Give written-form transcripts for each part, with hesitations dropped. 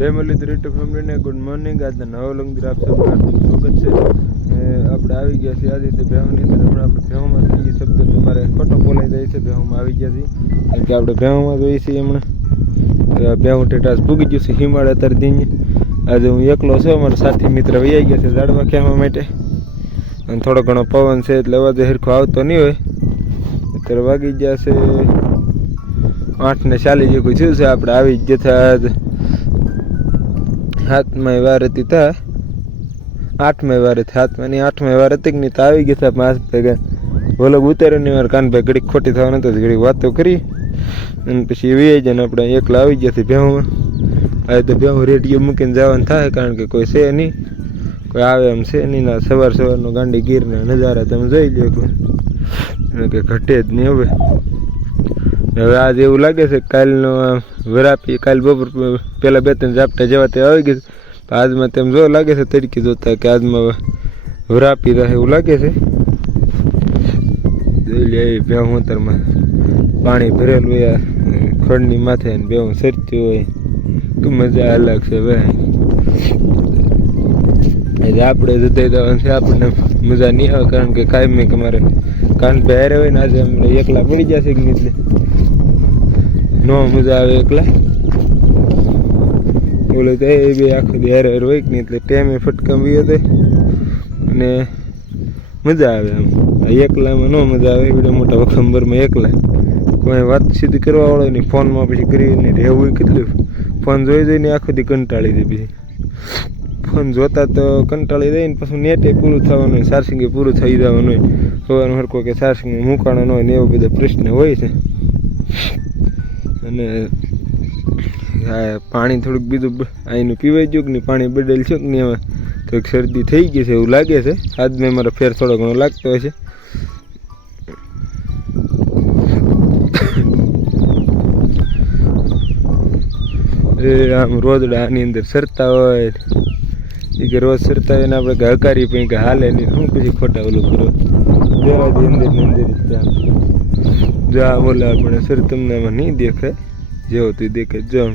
જય મુરલીધર યુટ્યુબ ફેમિલીને good morning. આજના નવા લંગદર આપ સૌનું હાર્દિક સ્વાગત છે. આપણે આવી ગયા છીએ આ રીતે ભેહુની અંદર. હમણાં આપણે ભેહુમાં એ શબ્દ તમારે ખોટો બોલાઈ જાય છે. ભેહુમાં આવી ગયા છીએ કારણ કે આપણે ભેહુમાં જઈએ છીએ હમણાં. ભેહું ટેટાસ પૂગી ગયું છે હિમાળ અત્યારે દીને. આજે હું એકલો છું, અમારા સાથી મિત્ર વૈયા ગયા છે ઝાડવા ખેવા માટે. અને થોડો ઘણો પવન છે એટલે અવાજ હરખો આવતો નહીં હોય. અત્યારે વાગી ગયા છે 8:40 જેવું થયું છે. આપણે આવી જ જતા હાથમાં વાર હતી તા 8માં વાર હતી, હાથમાંની 8માં વાર હતી કે નહીં તો આવી ગયા હતા 5 ભેગા. વલોગ ઉતાર્યો નહીં વાર કાનભાઈ ઘડીક ખોટી થવા નતો, ઘડીક વાતો કરી અને પછી વી જાય ને આપણે એકલા આવી ગયા હતી ભેહુમાં. હવે તો ભેહું રેડિયો મૂકીને જવાનું થાય કારણ કે કોઈ છે નહીં, કોઈ આવે એમ છે નહીં. ના સવારનો ગાંડી ગીરના નજારા તમે જોઈ લો કે ઘટે જ નહીં. હવે આજે એવું લાગે છે કાલનો વરાપી કાલ બપોર પહેલાં 2-3 ઝાપટા જેવા તે આવી ગયું. આજમાં તેમ જો લાગે છે તરીકે જોતા કે આજમાં વરાપી રહે એવું લાગે છે. જોઈ લે ભેહું ઉતરમાં પાણી ભરેલું હોય ખડની માથે ને ભેહું સરચ્યું હોય તો મજા અલગ છે ભાઈ. આપણે જતા જવાનું છે આપણને મજા નહીં આવે કારણ કે કાયમી અમારે કાન પહેરે હોય ને આજે અમને એકલા પડી જશે કે એટલે નો મજા આવે એકલા. બોલે તો એ બે આખો દી હેર હોય કે નહીં એટલે ટેમે ફટકાવી હતો અને મજા આવે આમ. એકલામાં ન મજા આવે. એવડે મોટા વખંબરમાં એકલા કોઈ વાતચીત કરવા વાળો નહીં. ફોનમાં પછી કરીને રહેવું કેટલું ફોન જોઈ જોઈને આખો દી કંટાળી દે. પછી ફોન જોતા તો કંટાળી જાય ને પછી નેટે પૂરું થવાનું હોય, ચાર્જિંગે પૂરું થઈ જવાનું હોય. સવારનું હરકો કે ચાર્જિંગ મૂકાણો ન હોય ને એવો બધા પ્રશ્ન હોય છે. અને પાણી થોડુંક બીજું અહીંનું પીવાઈ ગયું કે નહીં, પાણી બદલ છે કે નહીં, એમાં તો એક શરદી થઈ ગઈ છે એવું લાગે છે. આજ મેં મારો ફેર થોડો ઘણો લાગતો હોય છે. એ આમ રોજડા આની અંદર સરતા હોય એ કે રોજ સરતા હોય ને આપણે કે હકારી પછી કે હાલે નહીં શું પછી ખોટા ઓલું કરો જવા દે અંદર ને અંદર જા બોલા આપણે સર તમને આમાં નહીં દેખાય જેવો તું દેખાય જાઉં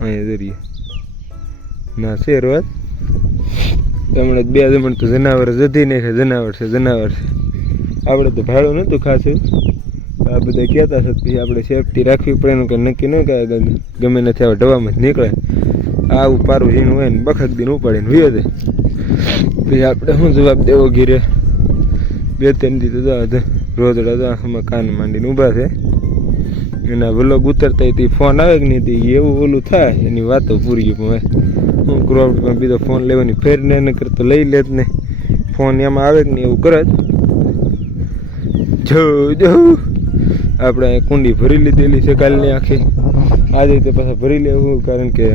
અહીંયા જરીએ ના છે રોજ હમણાં 2 જમણ તો જનાવર જધી નાખે. જનાવર છે આપણે તો ભાડું નહોતું ખાસું. આ બધા કહેતા હતા પછી આપણે સેફટી રાખવી પડે એનું કંઈ નક્કી ન કહે. ગમે નથી આવે ઢવામાં જ નીકળે. આવું પારું ઝીણું હોય ને બખક દિન ઉપાડીને વિયો જાય પછી આપણે શું જવાબ દેવો ઘીરે. 2-3 દી તો રોજડા તો આમાં કાન માંડીને ઊભા છે. એના વ્લોગ ઉતરતા હતી ફોન આવે કે નહીં હતી એવું ઓલું થાય એની વાતો પૂરી. પણ હું ક્રોપમાં બીજો ફોન લેવાની ફેરને ન કરતો લઈ લે જ ને ફોન એમાં આવે કે નહીં એવું કરે જ. જો આપણે કુંડી ભરી લીધેલી છે કાલની આખી. આજે તો પાછા ભરી લેવું કારણ કે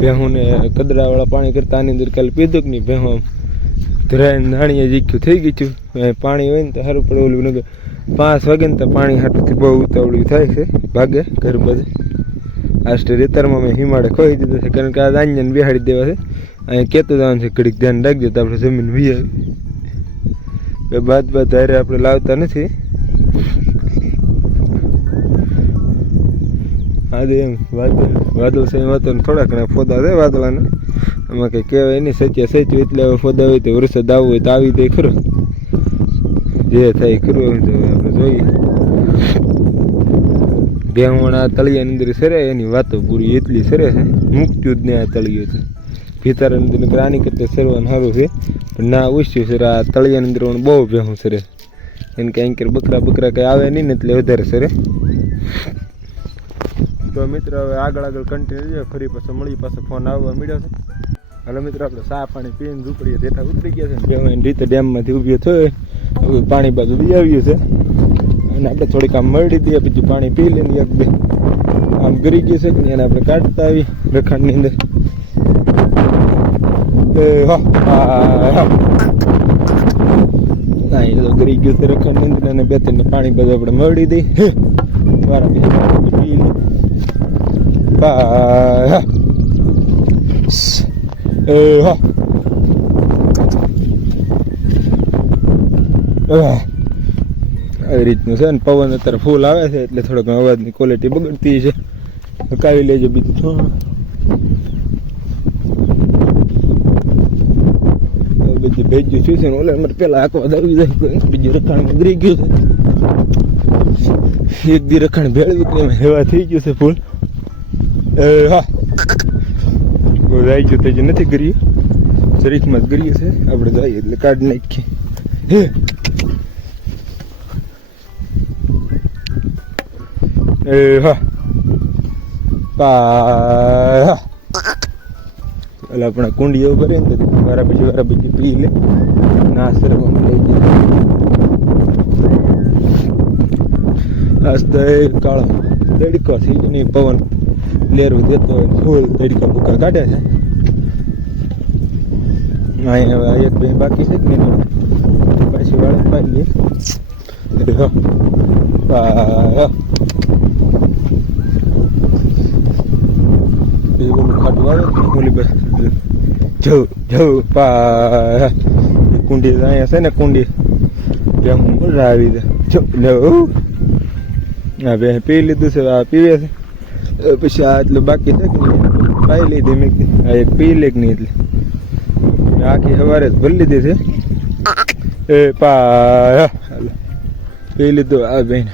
ભેહુંને કદડાવાળા પાણી કરતા આની અંદર કાલે પીધું કે નહીં ભેહું ધરાઈને નાણીએ જીખ્યું થઈ ગયું. પાણી હોય ને તો સારું પડે. ઓલું નગર 5 વાગે ને તો પાણી હાટુંથી બહુ ઉતાવળ્યું થાય છે ભાગે ઘર બધે. આસ્ટે રેતરમાં મેં હિમાડે ખોઈ દીધો છે કારણ કે આ આંજને બેહાડી દેવા છે. અહીંયા કહેતું જવાનું છે ઘડીક ધ્યાન રાખજો તો આપણે જમીન વી આવી. બાદ હારે આપણે લાવતા નથી. આજે એમ વાદળ છે વાતો થોડા ઘણા ફોદા છે વાદળાને. આમાં કંઈ કહેવાય નહીં. સચ્યું એટલે ફોદા હોય તો વરસાદ આવવો હોય તો આવી જાય ખરો. જે થાય ખરું હોય તો આપણે જોઈએ. ભેહુંના તળિયાની અંદર સરે એની વાતો પૂરી એટલી સરે છે મૂકતું જ નહીં. આ તળિયું છે ભીતારની અંદર આની કરતાં સરવાનું સારું છે પણ ના ઓછું સર. આ તળિયાની અંદર બહુ ભેહું સરે એને કંઈ અંકર બકરા કંઈ આવે નહીં ને એટલે વધારે સરે. તો મિત્ર હવે આગળ કન્ટિન્યુ છે. ફરી પાછો મળી પાછો ફોન આવવા મળ્યો છે. હાલો મિત્ર આપણે ચા પાણી પીને ઝૂંપડીએ દેઠા ઉતરી ગયા છે ને ભેહું રીતે ડેમમાંથી ઊભી થયો હવે પાણી બાજુ બી આવ્યું છે અને આપણે થોડીક આમ મળી દઈએ પછી પાણી પી લઈને 1-2 આમ ગરી ગયું છે કે એને આપણે કાઢતા આવી રખાણની અંદર. ના એ તો ગરી ગયું છે રખાણની અંદર અને 2-3 પાણી બધું આપણે મળી દઈએ વારા પી લઈએ. આવી રીતનું છે ને પવન અત્યારે ફૂલ આવે છે એટલે થોડોક અવાજની ક્વોલિટી બગડતી છે. કાઢી લેજો બીજું શું. બીજી ભેજ્યું શું છે ને ઓલે મારે પેલા આખો આવી જાય બીજું રખાણ ઉતરી ગયું છે. એક દી રખાણ ભેળવ્યું કે એમાં હેવા થઈ ગયું છે ફૂલ. હા જાય ગયું તે જે નથી કર્યું શરીફમાં જ કર્યું છે આપણે જઈએ એટલે કાઢી નાખીએ. હા પા એટલે આપણે કુંડી એવું કરીએ ને વારા પછી પી લે નાશ કરવામાં લઈ જાય. આજ તો એ કાળો તડકો થઈ ગયો નહીં પવન લેરું દેતો હોય ફૂલ તડકા ભૂકા કાઢે છે. અહીંયા હવે એક બે બાકી છે કે નહીં પાછી વાળા પાડી લે. ખાટું આવે ઓલી બસ જવું જવું પા કુંડી અહીંયા છે ને કુંડી ત્યાં હું મજા આવી જાય. હા બે પી લીધું છે આ પીવે છે પછી આ એટલું બાકી છે કે પાઈ લીધી મેં આ એક પી લે કે નહીં એટલે આખી સવારે જ ભરી લીધી છે. એ પા પી લીધું આ બેન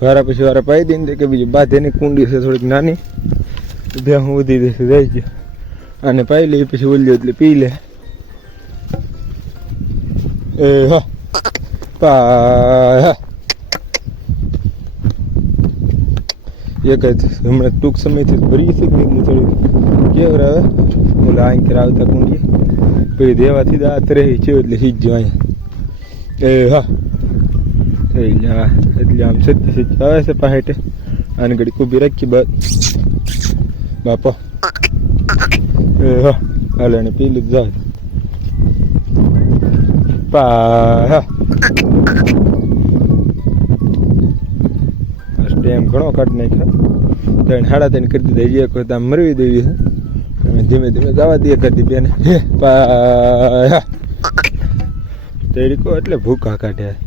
વારા પછી વારા પાઈ દઈને કે બીજું બાધેની કુંડી છે થોડીક નાની ત્યાં હું ઉધી દેશે જાય છે અને પાઈ લઈ પછી ઓલી એટલે પી લે. એ હા પા એક જ હમણાં ટૂંક સમયથી ભરી છે કે થોડુંક કેવર આવે ઓલા આંકર આવતા કુંડી પછી દેવાથી દાંત રહી છે એટલે સીજો અહીંયા. એ હા એટલે આમ સચ્ચી આવે છે પાહેટે આને ઘડી કૂબી રાખી બાપા. એ હા હાલે એને પી લીધું જાય પા. ટેમ ઘણો કાઢી નાખ્યો ત્રણ સાડા ત્રણ કરી દીધા જે કોઈ આમ મરવી દેવી છે ધીમે ધીમે જવા દે કરી દી બેને. પા તડકો એટલે ભૂકા કાઢ્યા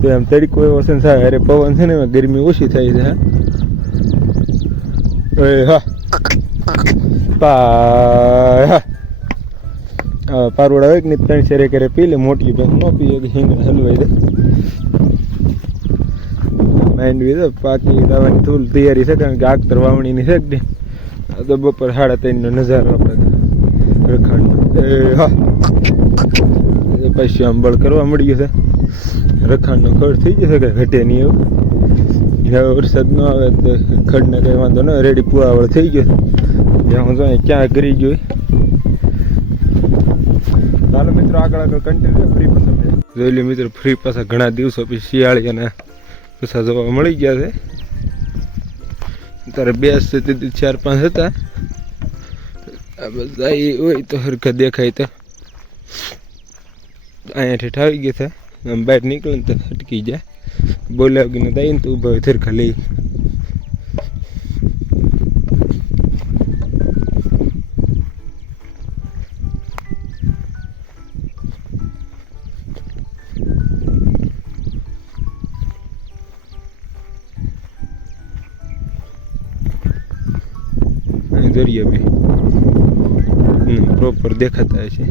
તો એમ તડકો એવો છે ને સાહેબ અરે પવન છે ને એમાં ગરમી ઓછી થાય છે. હા પા પારોડા હોય કે નહીં 3 શેરે કરે પી લે મોટી બેન ન પીએ કે હિંગ હલવાઈ દે માંડવી તો પાકી દાવાની ફૂલ તૈયારી છે કારણ કે આગતર વાવણીની છે કે તો બપોર 3:30નો નજારો આપણે રખાણનો. હા પછી આમ બળ કરવા મળી ગયો છે રખાણનો ખડ થઈ જશે કે ઘટે નહીં એવું. હવે વરસાદ ન આવે તો ખડને કંઈ વાંધો ન રેડી પુવાવળ થઈ ગયો જ્યાં હું જોઈએ ક્યાં કરી જોઈ. ચાલો મિત્રો આગળ કન્ટિન્યુ ફ્રી પાછા જોઈ લે મિત્રો ફ્રી પાછા ઘણા દિવસો પછી શિયાળી અને પાછા જોવા મળી ગયા છે. તારે 2 છે 4-5 હતા આ બધા હોય તો હરખા દેખાય તો અહીંયા ઠેઠ આવી ગયા હતા આમ બહાર નીકળે ને તો અટકી જાય બોલ્યા વગર થાય ને તો ઊભા થરખા લઈ. દરિયા બી પ્રોપર દેખાતા છે.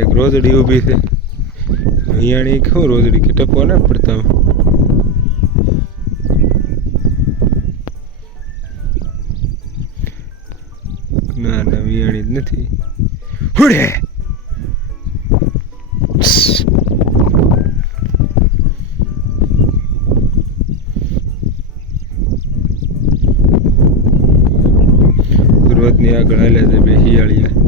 એક રોજડી ઊભી છે અહીંયા ખબર રોજડી કે ટપવા ના પડતા ના ના વિયાણી જ નથી. હુડે રોજની આગળ હાલ્યા છે બે શિયાળિયા.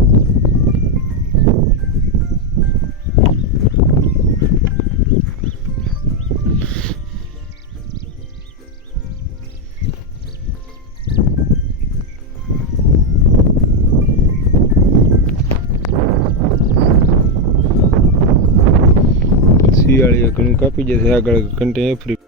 શિયાળી ઘણું કાપી જશે આગળ કન્ટિન્યુ ફ્રી